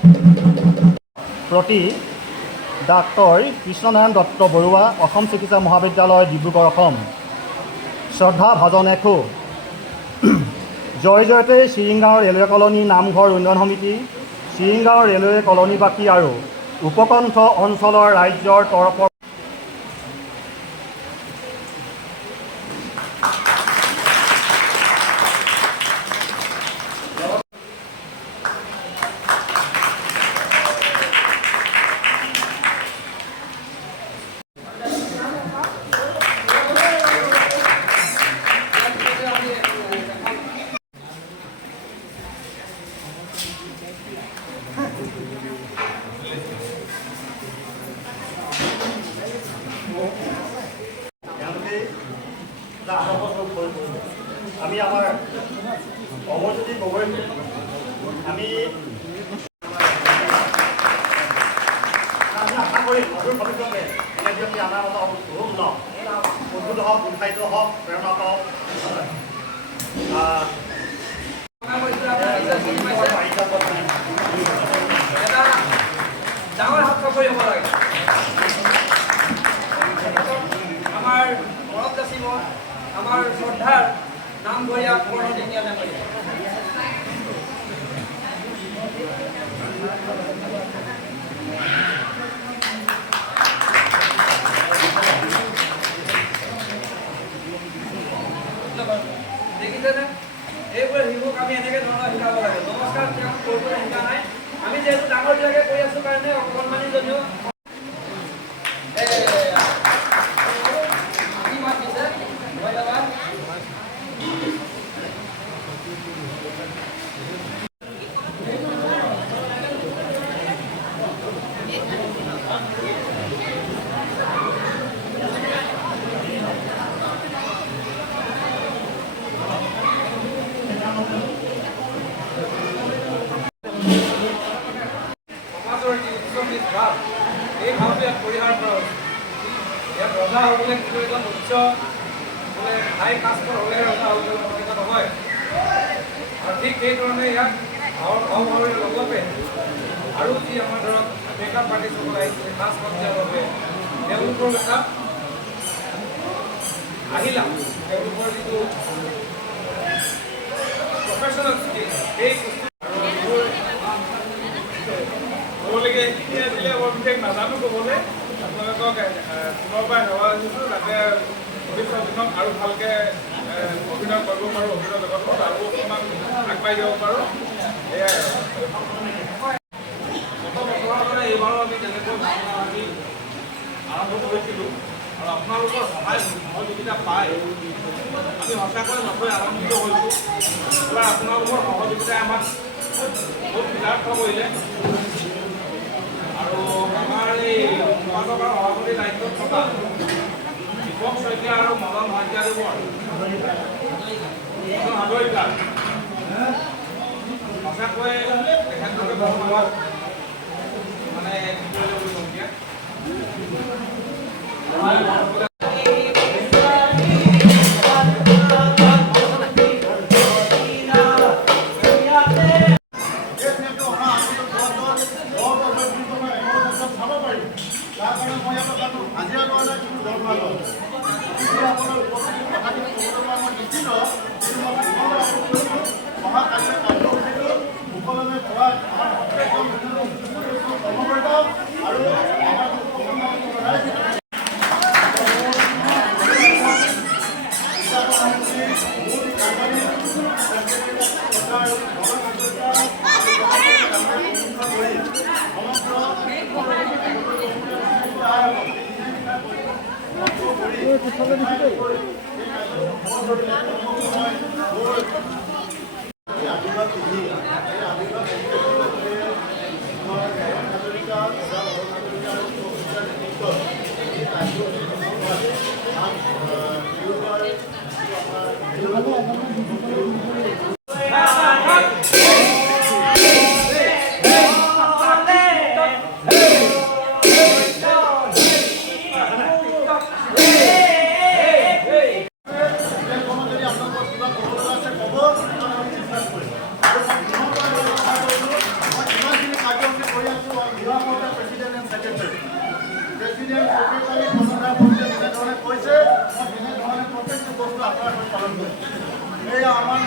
প্ৰতি ডাক্তৰ কৃষ্ণনাৰায়ণ দত্ত বৰুৱা, অসম চিকিৎসা মহাবিদ্যালয়, ডিব্ৰুগড়, অসম। শ্ৰদ্ধা ভাজন এখো। জয় জয়তে চিৰিংগাঁও ৰেলৱে কলনী নামঘৰ উন্নয়ন সমিতি, চিৰিংগাঁও ৰেলৱে কলনীবাসী আৰু উপকণ্ঠ অঞ্চলৰ ৰাইজৰ তৰফৰ আমি আমাৰ অমৰজ্যোতি গগৈ আমি আশা কৰিম অদূৰ ভৱিষ্যতে এনে ব্যক্তি আমাৰ মাজত বহুত ন উদ্ভুত হওক, উৎসাহিত হওক, প্ৰেৰণা পাওক। ডাঙৰ হাতসাপৰি হ'ব লাগে। আমাৰ মনত যাচিব আমাৰ শ্ৰদ্ধাৰ নামঘৰীয়া বৰদিনীয়া মেমৰিয়েল। দেখিছেনে এইবোৰ শিশুক আমি এনেকৈ ধৰণৰ শিকাব লাগে। নমস্কাৰ তেওঁক কৰিবলৈ শিকা নাই, আমি যিহেতু ডাঙৰবিলাকে কৰি আছো কাৰণে অকণমানি যদিও এই ভাৱটো ইয়াত পৰিহাৰ কৰা হৈছে। ইয়াত ৰজা হ'বলৈ কিন্তু এজন উচ্চ বোলে হাই কাষ্টৰ হ'লেহে ৰজা হ'বলৈ প্ৰমাণিত নহয়। আৰু ঠিক সেইধৰণে ইয়াত ভাৱৰ লগতে আৰু যি আমাৰ ধৰক মেকআপ আৰ্টিষ্টসকল আহিছিলে সাজ সজ্জাৰ বাবে তেওঁলোকৰ এটা আহিলা, তেওঁলোকৰ যিটো প্ৰফেশ্যনেল স্কিল সেই ক'বলৈকে এইখিনি আছিলে। বৰ বিশেষ নাজানো ক'বলৈ। আপোনালোকক পুনৰ পৰা সেৱা দিছোঁ যাতে ভৱিষ্যত দিনত আৰু ভালকৈ অভিনয় কৰিব পাৰোঁ, অভিনয় জগতত আৰু অকণমান আগবাঢ়ি যাব পাৰোঁ। এয়াই গত বছৰৰ দৰে এইবাৰো আমি যেনেকৈ আমি আৰম্ভ কৰিছিলোঁ আৰু আপোনালোকৰ সহায় সহযোগিতা পাই আমি সঁচাকৈ নথৈ আনন্দিত হৈছোঁ। আপোনালোকৰ সহযোগিতাই আমাক বহুত বিৰাট কৰিলে। আৰু আমাৰ এই সম্পাদক আৰু সভাপতিৰ দায়িত্বত থকা দীপক শইকীয়া আৰু মদন হাজৰিকাৰ সঁচাকৈ তেখেতলোকে বহুত আমাক মানে কি কৰিলে বুলিবলগীয়া। প্ৰেচিডেণ্ট ছেক্ৰেটাৰী প্ৰধানমন্ত্ৰীয়ে যেনেধৰণে কৈছে মই তেনেধৰণে প্ৰত্যেকটো বস্তু আপোনাৰ পালন কৰিছোঁ। এয়া আমাৰ